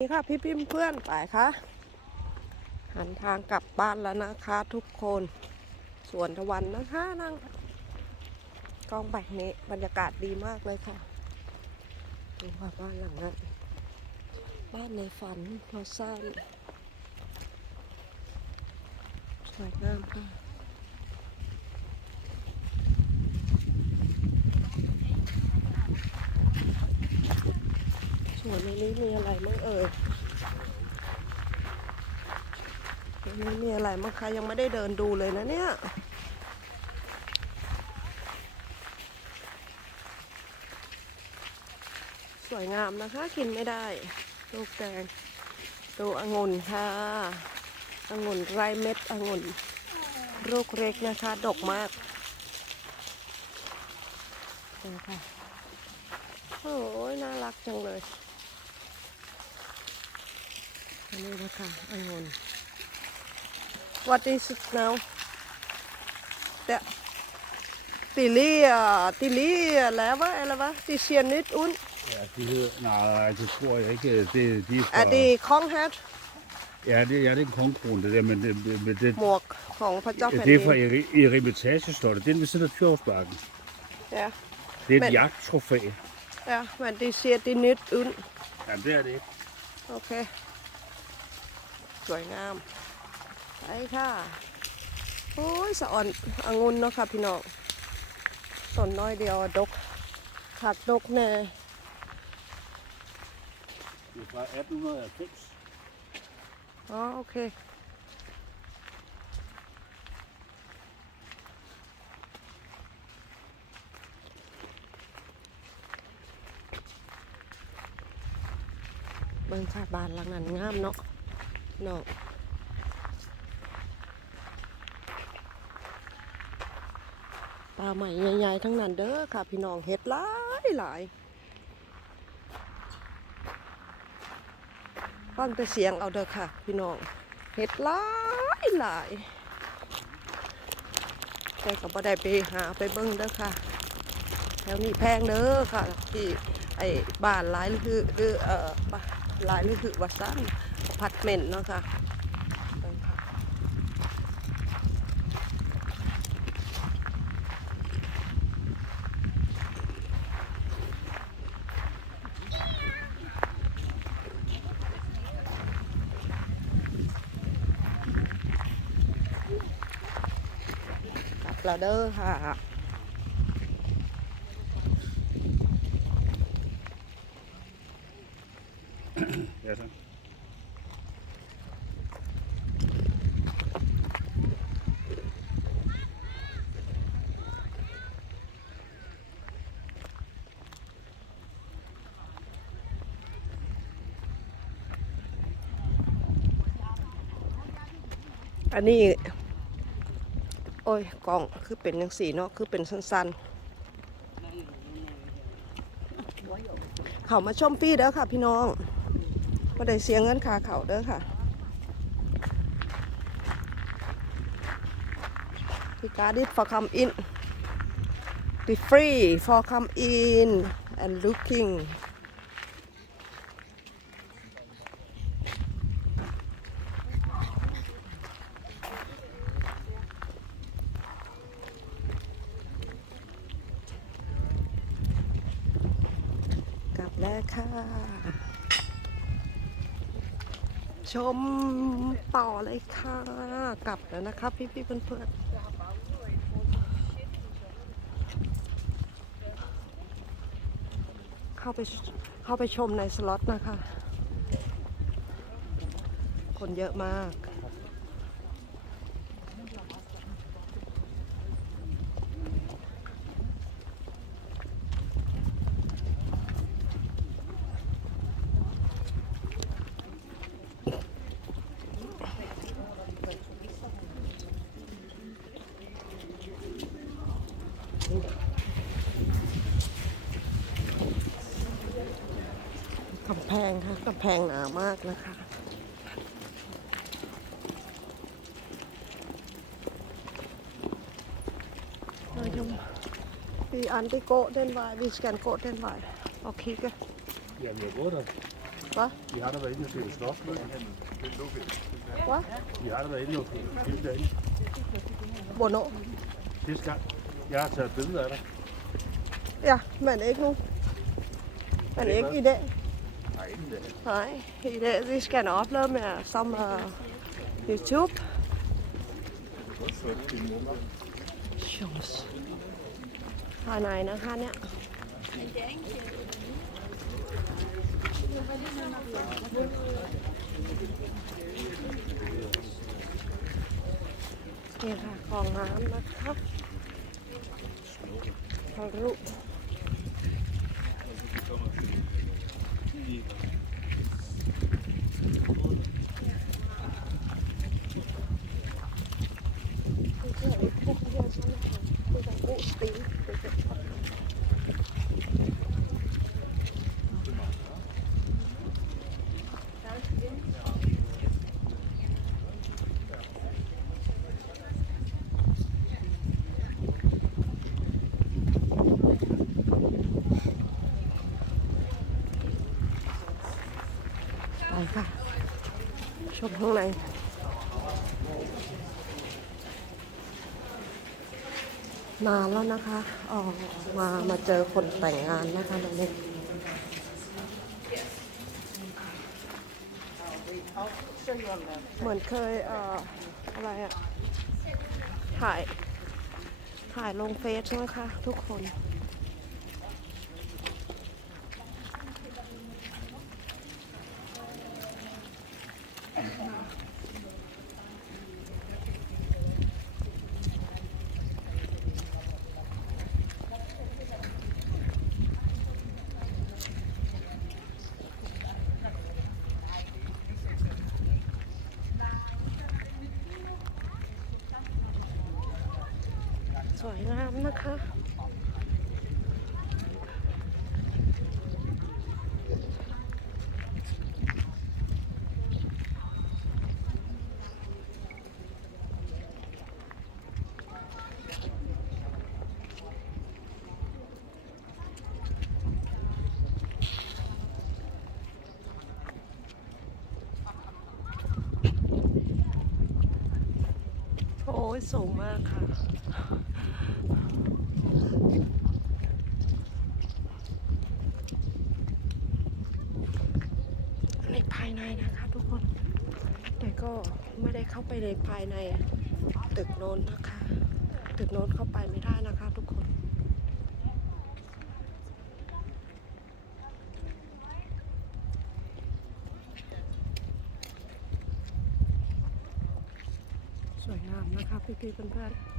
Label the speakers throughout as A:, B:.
A: นี่ค่ะพี่พิมเพื่อนไปค่ะหันทางกลับบ้านแล้วนะคะทุกคนสวนตะวันนะคะนั่งกล้องแบบนี้บรรยากาศดีมากเลยค่ะดูว่าบ้านหลังนั้นบ้านในฝันเราสร้างสวยงามค่ะ สวนในนี้มีอะไรมั้งเอ่ยในนี้มีอะไรมั้งคะยังไม่ได้เดินดูเลยนะเนี่ยสวยงามนะคะกินไม่ได้ลูกแดงดูองุ่นค่ะองุ่นไรเม็ดองุ่นลูกเล็กนะคะดกมากนี่ค่ะโอ้ยน่ารักจังเลย อันนี้นะคะองุ่น What is it now? The Tilia, Tilia, lava, eller hvad? Det ser nyt ud.
B: Ja, de hedder, nej, det tror jeg ikke. Det, de er, fra,
A: Er det konghat?
B: Ja, det, ja, det er en kongkrone, det der, men det, det, men det,
A: หมวกของพระเจ้า
B: ja,
A: แผ่น
B: det
A: ดิ
B: er fra
A: น
B: Eri- Eremitage, står det. Det er ved siden af Fjordsbakken.
A: Ja,
B: Det er et
A: Men-
B: jagttrofæ.
A: ja, men det ser det nyt ud.
B: Ja, det er det ikke.
A: โอเค สวยงามไปค่ะโอ้ยสะอ่อนองุ่นเนาะค่ะพี่น้องต้นน้อยเดียวดกผักดกแน่
B: Det er fra 1890.
A: อ๋อโอเค เบิ่งค่ะบ้านหลังนั้นงามเนาะ เนาะปลาใหม่ใหญ่ๆทั้งนั้นเด้อค่ะ พี่น้องเห็ดหลายหลายฟังแต่เสียงเอาเด้อค่ะ พี่น้องเห็ดหลายหลายแต่ก็บ่ได้ไปหาไปเบิ่งเด้อค่ะแถวนี้แพงเด้อค่ะที่ไอ้บ้านหลายหรือหรือเอ่อบ้านหลายหรือคือวัดซัน พาร์ตเมนต์เนาะค่ะเบิ่งค่ะกลับแล้วเด้อค่ะ อันนี้ โอ้ยกล่องคือเป็นยังสีเนาะคือเป็นสั้นๆ เขามาชมฟรีเด้อค่ะ พี่น้องก็ได้เสียเงินค่าเขาเด้อค่ะ We got it for come in be free for come in and looking แล้วค่ะ ชมต่อเลยค่ะ กลับแล้วนะครับพี่พี่ๆเพื่อนๆเข้าไปเข้าไปชมในสล็อตนะคะ คนเยอะมากำแพงค่ะกำแพงหนามากนะคะเราชมvi anti gå den vej vi skal gå den vej og kigge
B: Jamen, jeg går der.
A: Hvad?
B: Vi har da været inde og se slot.
A: Hvad?
B: Vi har da været inde og filme derinde.
A: Hvornår?
B: Sidste gang. Jeg har taget billeder af dig.
A: Ja, men ikke nu. Men ikke i dag.
B: Nej, ikke det.
A: Nej, i dag vi skal nå uploade med som uh, YouTube. Sjovs. ภายในนะคะเนี่ยนี่ค่ะค ไปค่ะ ชมข้างในนานแล้วนะคะออกมามาเจอคนแต่งงานนะคะตรงนี้เหมือนเคยเอ่ออะไรอะถ่าย ถ่ายลงเฟซใช่ไหมคะทุกคน สวยงามนะคะ ยสูงมากค่ะ ในภายในนะคะทุกคน แต่ก็ไม่ได้เข้าไปในภายในตึกโน้นนะคะ ตึกโน้นเข้าไปไม่ได้นะคะทุกคน ส วยงามนะคะ พี่ๆเพื่อนๆ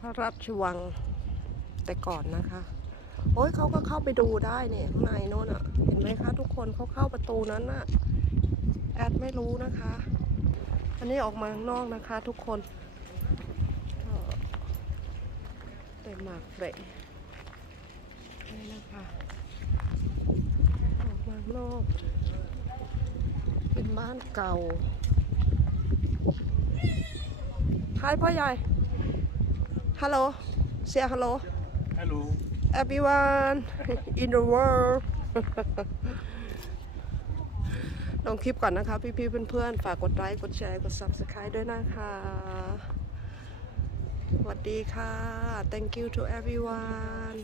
A: พระราชวังแต่ก่อนนะคะ โอ้ยเขาก็เข้าไปดูได้เนี่ยข้างในโน่นอะ เห็นไหมคะ ทุกคนเขาเข้าประตูนั้นน่ะ แอดไม่รู้นะคะ อันนี้ออกมาข้างนอกนะคะ ทุกคนเต็มหมากเบะนี่นะคะออกมาข้างนอกเป็นบ้านเก่า Hi พ่อใหญ่ Hello Say hello
B: Hallo.
A: everyone in the world ลงคลิปก่อนนะคะ พี่ๆเพื่อนๆ ฝากกดไลค์ กดแชร์ กด subscribe ด้วยนะคะสวัสดีค่ะ thank you to everyone